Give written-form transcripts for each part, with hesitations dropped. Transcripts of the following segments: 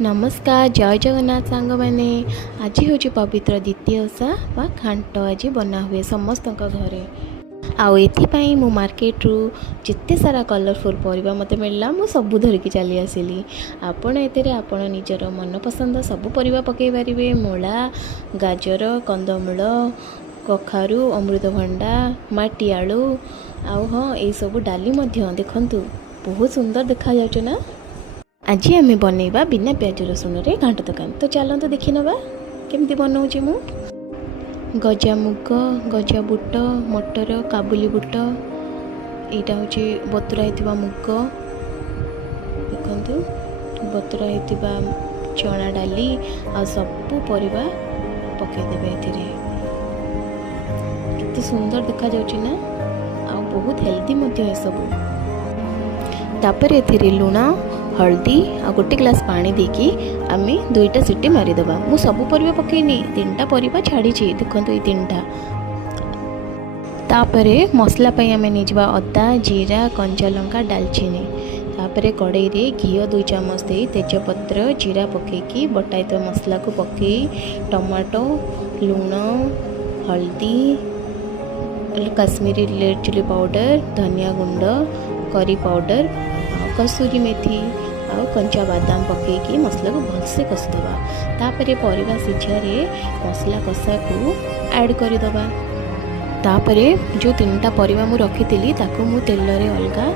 नमस्कार जय जगन्नाथ सांग मैंने आज हूँ पवित्र द्वितीय ओषा व घांट आज बना हुए समस्त घरे आउ एपाई मु मार्केट रु जिते सारा कलरफुल परिबा मते मिलला मु सब धरिकी चली आसिली। आपण एतेरे आपण निजर मनपसंद सब परिबा पकई पारिबे। मूला, गाजर, कंदमूल, कखारु, अमृतभंडा, माटी आलू आउ हाँ ये सब डाली देखंतु बहुत सुंदर देखा जाउछ ना। आज आम बनइबा बिना प्याज रसुण रे घांट तकान। तो चलते देखी नवा केमती बनाऊँ मु। गजा मुग, गजा बुट, मटर, काबुली बुट, यहाँ हूँ बतुरा होता मुग, देखु बतुरा होता चना डाली आ सबू परिबा पकईदेवे। केते सुंदर देखा जाउछि ना, आ बहुत हेल्दी मध्य सब। तापर एथिरे लुण, हल्दी आ गोटे ग्लास पानी देकी आम दुईटा सीटी मारिदेवा। मु सबू परिबा पकईनी, तीनटा परिबा छाड़ी देखु ये तीनटा। तापरे मसला पई आम निजवा अदा, जीरा, कंचा लंका, दालचीनी। तापरे कड़ाई रे घी 2 चामच दे तेजपत्र, जीरा पकईकी बटाई मसला को पकई टमाटो, लुण, हल्दी, काश्मीरी रेड चिली पाउडर, धनिया गुंड, करी पाउडर, कसूरी मेथी और कंचा बादाम पकईकी मसला को भलसे कषिदेवा। तापरे परिबा सिझारे मसला कषा को ऐड करदेवा। तापरे जो 3टा परिबा मु रखी ताको मु तेल रे अलगा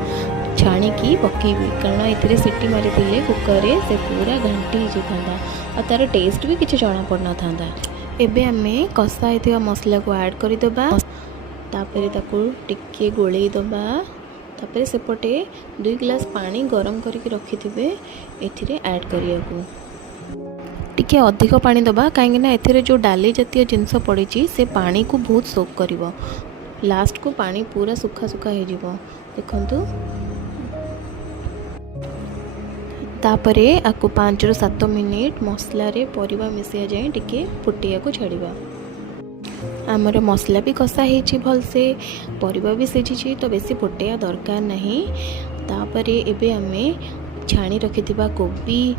छाणिकी पकेबी, कारण एथिरे सीटी मारी कुकर रे से पूरा घंटी हो जाता और तार टेस्ट भी किसी जना पड़ ना। एबे आमे कषा होता मसला को ऐड करदेवा। तापरे ताको टिके गोलई दबा। तापरे सेपटे 2 गिलास पानी गरम करके रखिथिबे एथिरे ऐड करिया को। टिके अधिक पानी दबा, कहीं एथिरे जो डाली जातीय जिनस पड़ी से पानी को बहुत सोक करिवो। लास्ट को पानी पूरा सुखा सुखा हो जिवो देखंतु। तापरे आकु 5 ରୁ 7 मिनिट मसला रे परिबा मिसिया जाए टिके फुटिया को छाड़िबा। आमर मसला भी कषा हो भलसे, परिबा भी सिझी तो बेसी फुटेया दरकार नहीं। तापरे एबे आमे छाणी रखिथिबा कोबी,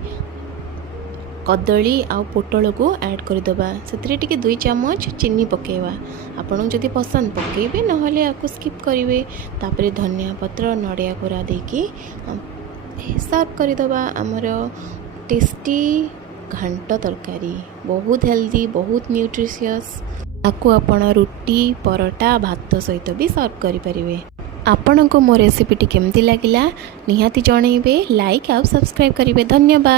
कदली आ पोटल को ऐड करदेवा। से 2 चामच चीनी पकेवा। आपन जदि पसंद पकेबे नहले आपको स्किप करेंगे। तापरे धनिया पत्र, नड़िया कोरा देकी सर्व करदेवा। आमर टेस्टी घांट तरकारी बहुत हेल्दी, बहुत न्यूट्रिशियस। आपको आपण रुटी, परोटा, भात सहित भी सर्व करें। आपण को मो रेसिपीटी केमती लगिला निहाती जणइबे, लाइक और सब्सक्राइब करेंगे। धन्यवाद।